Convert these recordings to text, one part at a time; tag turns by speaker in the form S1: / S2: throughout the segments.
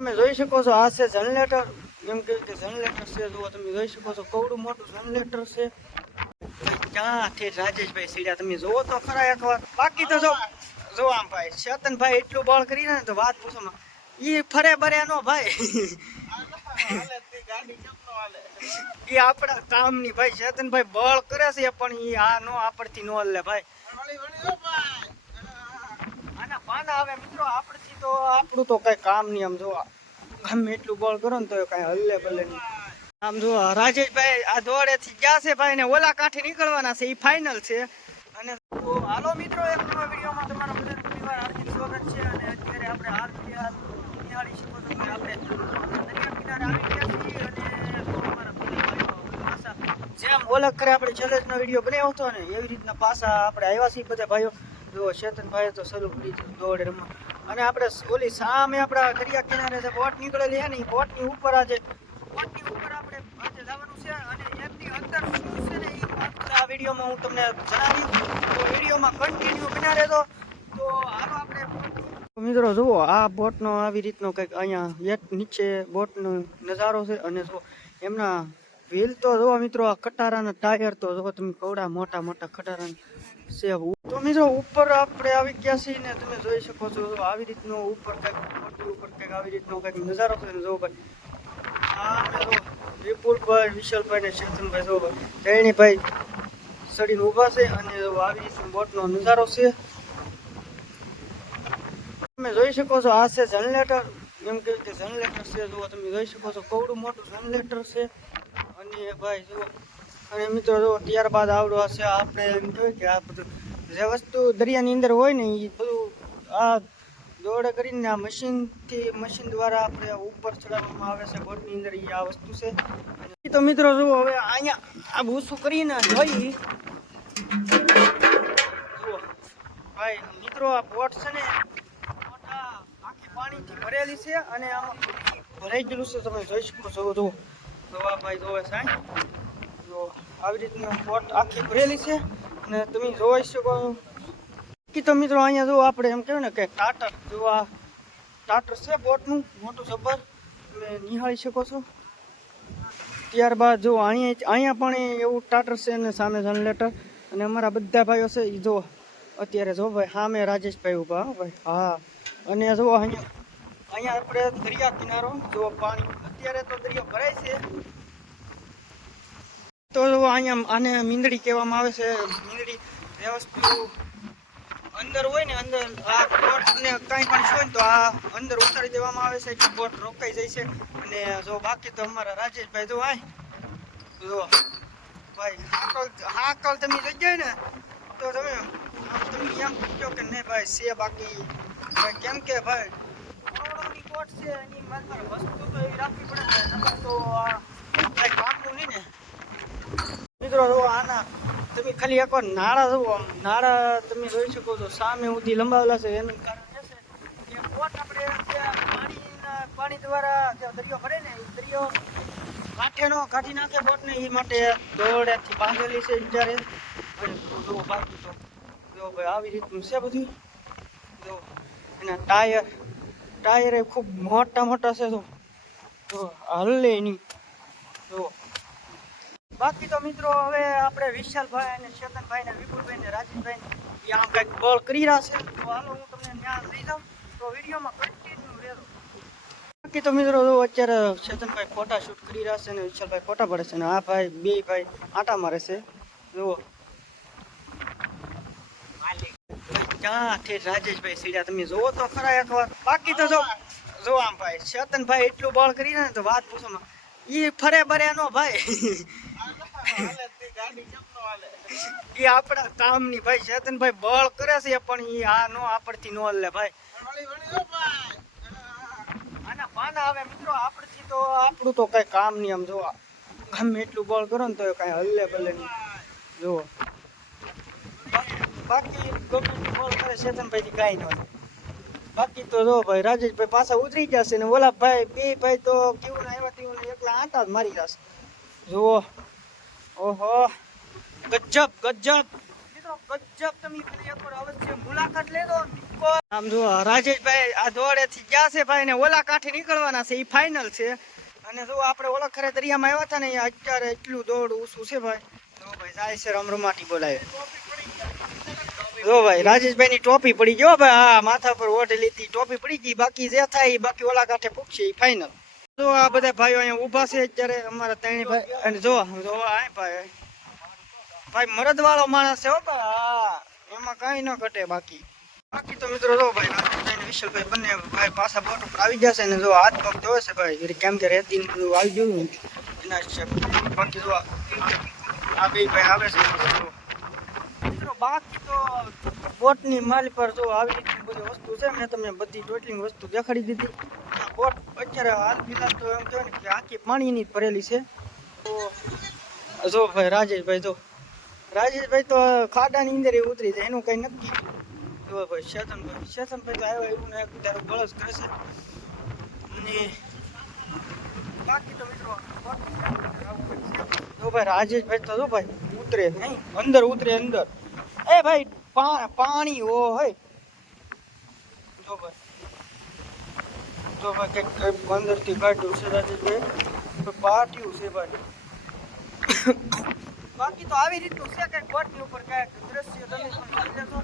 S1: તમે જોઈ શકો છો, આ છે જનરેટર જેમ કે જનરેટર છે, જુઓ તમે જોઈ શકો છો, કવડું મોટું જનરેટર છે. ક્યાં ઠેઠ રાજેશભાઈ સીડ્યા તમે જોવો તો ખરા એકવાર. બાકી તો જો જો આમ ભાઈ ચેતનભાઈ એટલું બળ કરી ને તો વાત પૂછો ઈ ફરે બરે નો ભાઈ. ઈ આપણા કામની ભાઈ ચેતનભાઈ બળ કરે છે, પણ ઈ આ નો આપણથી નો લે ભાઈ. આવે મિત્રો આપણથી તો આપણું તો કઈ કામ નહીં. આમ જો ગમે એટલું બળ કરો ને તો કઈ હલ્લે ભલે નહીં. આમ જો રાજેશભાઈ આ દોડેથી ગયા છે ભાઈ ને ઓલા કાંઠે નીકળવાના છે એ ફાઇનલ છે. અને હાલો મિત્રો, એક નવા વિડીયોમાં તમારો બધાનું પરિવાર હાર્દિક સ્વાગત છે. અને અત્યારે આપણે હાલ નિહાળી શકો છો કે આપણે દરિયા કિનારે આવી ગયા છીએ અને જેમ ઓલખ કરે, આપણે નો વીડિયો બનાવ્યો હતો ને, એવી રીતના પાછા આપણે આવ્યા છીએ બધા ભાઈઓ. જો ચેતનભાઈએ તો શરૂ કરી દીધું દોડ રમવા અને આપણે ઓલી સામે આપણા દરિયા કિનારે જે બોટ નીકળેલી છે ને એ બોટની ઉપર આજે બોટની ઉપર આપણે આજે જવાનું છે અને એમની અંદર શું છે ને એ આ વિડીયોમાં હું તમને જણાવી તો વિડીયોમાં કન્ટિન્યુ બના રહેજો. તો હાલો આપણે મિત્રો જુઓ, આ બોટનો આવી રીતનો કંઈક અહીંયા એક નીચે બોટનો નજારો છે. અને જો એમના વ્હીલ તો જુઓ મિત્રો, આ ખટારાના ટાયર તો જુઓ તમે, કવડા મોટા મોટા ખટારાના છે તો મિત્રો ઉપર આપણે આવી ગયા છીએ ને તમે જોઈ શકો છો આવી રીતનો ઉપર કંઈક ઉપર કંઈક આવી રીતનો કંઈક નજારો છે ને જો ભાઈ. આ મેરો વિપુલભાઈ, વિશાલભાઈ ને ચેતનભાઈ જો ભાઈ જયણીભાઈ ચડીને ઊભા છે અને આવી રીતનો બોટનો નજારો છે. તમે જોઈ શકો છો, આ છે જનરેટર. એમ કે જનરેટર છે, જુઓ તમે જોઈ શકો છો, કવડું મોટું જનરેટર છે. અને ભાઈ જુઓ અને મિત્રો ત્યારબાદ આવડો હશે, આપણે એમ કહેવાય કે આ બધું જે વસ્તુ દરિયાની અંદર હોય ને એ બધું આ દોડે કરીને આ મશીનથી મશીન દ્વારા આપણે ઉપર ચડાવવામાં આવે છે, બોટની અંદર એ આ વસ્તુ છે. તો મિત્રો જુઓ હવે અહીંયા આ ભૂસું કરીને જોઈ. જુઓ. ભાઈ, મિત્રો, આ બોટ છે ને આખી પાણીથી ભરેલી છે અને આમાં ભરાઈ ગયેલું છે, તમે જોઈ શકો છો, જુઓ. જોવા ભાઈ જોવે સાહેબ જો આવી રીતના બોટ આખી ભરેલી છે અને તમે જોઈ શકો. બાકી તો મિત્રો અહીંયા જો આપણે એમ કહેવાય ને કે ટાટર જો આ ટાટર છે બોટનું, મોટું સબર તમે નિહાળી શકો છો. ત્યારબાદ જો અહીંયા અહીંયા પણ એવું ટાટર છે ને સામે જનરેટર અને અમારા બધા ભાઈઓ છે એ જો અત્યારે જો ભાઈ સામે રાજેશભાઈ ઊભા હો ભાઈ. હા. અને જો અહીંયા અહીંયા આપણે દરિયા કિનારો, જો પાણી અત્યારે તો દરિયો ભરાય છે. તો અહીંયા આને મીંદડી કહેવામાં આવે છે. મીંદડી એ વસ્તુ અંદર હોય ને અંદર આ બોટને કાંઈ પણ છે તો આ અંદર ઉતારી દેવામાં આવે છે. એટલે બોટ રોકાઈ જાય છે. અને જો બાકી તો અમારા રાજેશભાઈ જો આય. જો ભાઈ, હાકલ હાકલ તમે જઈ જાય ને, તો તમે તમે એમ પૂછો કે નહીં ભાઈ, છે બાકી? કેમ કે ભાઈ બોટ છે, એની મારે વસ્તુ તો એ રાખવી પડે તો આ કાંઈ કામનું નહીં ને. મિત્રો જુઓ આના તમે ખાલી એકવાર નાળા જુઓ નાળા તમે જોઈ શકો છો, સામે સુધી લંબાવેલા છે, એનું કારણ છે કે બોટ આપણે પાણીના, પાણી દ્વારા જે દરિયો ભરે ને, એ દરિયો કાંઠેનો કાઢી નાખે બોટને એ માટે દોરડેથી બાંધેલી છે બાકી તો, જો ભાઈ આવી રીતનું છે બધું. જો, એના ટાયર ટાયર એ ખૂબ મોટા મોટા છે તો જો હલ્લે નહીં જો બાકી તો મિત્રો હવે આપણે વિશાલભાઈ અને ચેતનભાઈ ને વિપુલભાઈ ને રાજેશભાઈ એ આમ કંઈક બળ કરી રહ્યા છે. તો હાલો હું તમને ત્યાં લઈ જાઉં તો વિડીયોમાં કન્ટિન્યુ રહેજો. બાકી તો મિત્રો અત્યારે ચેતનભાઈ ફોટા શૂટ કરી રહ્યા છે અને વિશાલભાઈ ફોટા પડે છે અને આ ભાઈ, બે ભાઈ આટા મારે છે. જુઓ. ક્યાં ઠેઠ રાજેશભાઈ સીડા તમે જોવો તો ખરા એકવાર. બાકી તો જો જો આમ ભાઈ, ચેતનભાઈ એટલું બળ કરી ને તો વાત પૂછો એ ફરે બરે નો ભાઈ. ઈ આપણા કામની ભાઈ ચેતનભાઈ બળ કરે છે, પણ ઈ આ નો આપડથી નો લે ભાઈ. આના પાના આવે મિત્રો, આપડથી તો આપણું તો કઈ કામ નહીં આમ જોવા. ગમે એટલું બળ કરો ને તો કઈ હલ્લે ભલે નહીં. જુઓ. બાકી ગમે બળ કરે ચેતનભાઈ થી કાંઈ ન બાકી તો જો ભાઈ, રાજેશભાઈ પાછા ઉતરી જશે ને ઓલા ભાઈ, બે ભાઈ તો કેવું ને આવ્યા તેવું એકલા આંટા જ મારી જશે જુઓ. ઓહો. ગજબ ગજબ. ગજબ તમે એકવાર અવશ્ય મુલાકાત લેજો આમ જો રાજેશભાઈ આ દોડેથી ગયા છે ભાઈ ને ઓલા કાંઠે નીકળવાના છે એ ફાઇનલ છે. અને જો આપણે ઓલા ખરે દરિયામાં આવ્યા હતા ને અત્યારે એટલું દોડ ઊંચું છે ભાઈ. જો ભાઈ, જાય છે રમરમાટી બોલાય જો ભાઈ રાજેશભાઈ ની ટોપી પડી ગયો ભાઈ. હા, માથા પર ઓઢી લીધી ટોપી પડી ગઈ. બાકી જે થાય એ બાકી ઓલા કાંઠે પૂછશે એ ફાઇનલ જો આ બધા ભાઈઓ અહીંયા ઊભા છે અત્યારે અમારા ત્રણે ભાઈ. અને જો જો આ ભાઈ. ભાઈ મરદ વાળો માણસ છે હો એમાં કાંઈ ન ઘટે બાકી. બાકી તો મિત્રો જો ભાઈ રાજેશભાઈ બંને ભાઈ પાછા બોટ ઉપર આવી જશે જો હાથ પગ ધોવે છે ભાઈ કેમ કે રેતી આવી ગયું એના હિસાબે. બાકી આવે છે. મિત્રો, બાકી તો બોટની માલ પર જો આવી બધી વસ્તુ છે, મેં તમને બધી ટોટલિંગ વસ્તુ દેખાડી દીધી. બોટ અત્યારે હાલ ફિલહાલ તો એમ કહેવાય કે આખી પાણીની ભરેલી છે. તો જો ભાઈ રાજેશભાઈ, જો. રાજેશભાઈ તો ખાડાની અંદર એ ઉતરી જાય, એનું કઈ નક્કી જો ભાઈ શેતનભાઈ શેતનભાઈ તો આવ્યા એવું ને તારું બળસ કરે અને બાકી તો મિત્રો જો ભાઈ રાજેશભાઈ તો જો ભાઈ ઉતરે નહીં, અંદર ઉતરે અંદર. એ ભાઈ પાણી ઓ હોય. જો ભાઈ કંઈક કંઈક અંદરથી કાઢ્યું છે રાજેશભાઈ, તો પાટ્યું છે ભાઈ. બાકી તો આવી રીતનું છે કંઈક બોટની ઉપર કંઈક દ્રશ્ય તમે પણ લેશો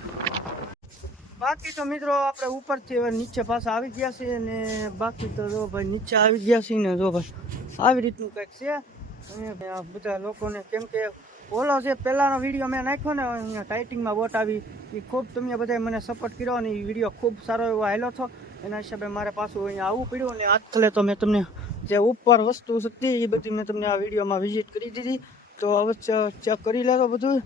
S1: બાકી તો મિત્રો આપણે ઉપરથી હવે નીચે પાછા આવી ગયા છીએ અને બાકી તો જો ભાઈ નીચે આવી ગયા છીએ ને જો ભાઈ. આવી રીતનું કંઈક છે. અને બધા લોકોને કેમ કે ઓલો જે પહેલાંનો વીડિયો મેં નાખ્યો ને, અહીંયા ટાઇટિંગમાં બોટ આવી એ ખૂબ તમે બધાએ મને સપોર્ટ કર્યો અને એ વીડિયો ખૂબ સારો એવો આવેલો હતો એના હિસાબે મારે પાછું અહીંયા આવવું પડ્યું અને આજકાલે તો મેં તમને જે ઉપર વસ્તુ હતી એ બધી મેં તમને આ વિડીયોમાં વિઝિટ કરી દીધી. તો અવશ્ય ચેક કરી લેજો બધું.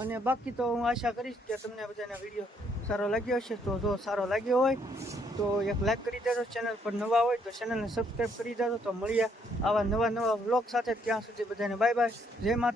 S1: અને બાકી તો હું આશા કરીશ કે તમને બધાને વીડિયો સારો લાગ્યો હશે. તો જો સારો લાગ્યો હોય, તો એક લાઈક કરી દેજો. ચેનલ પર નવા હોય તો ચેનલને સબસ્ક્રાઈબ કરી દેજો. તો મળીએ આવા નવા નવા વ્લોગ સાથે. ત્યાં સુધી બધાને બાય બાય જય માતા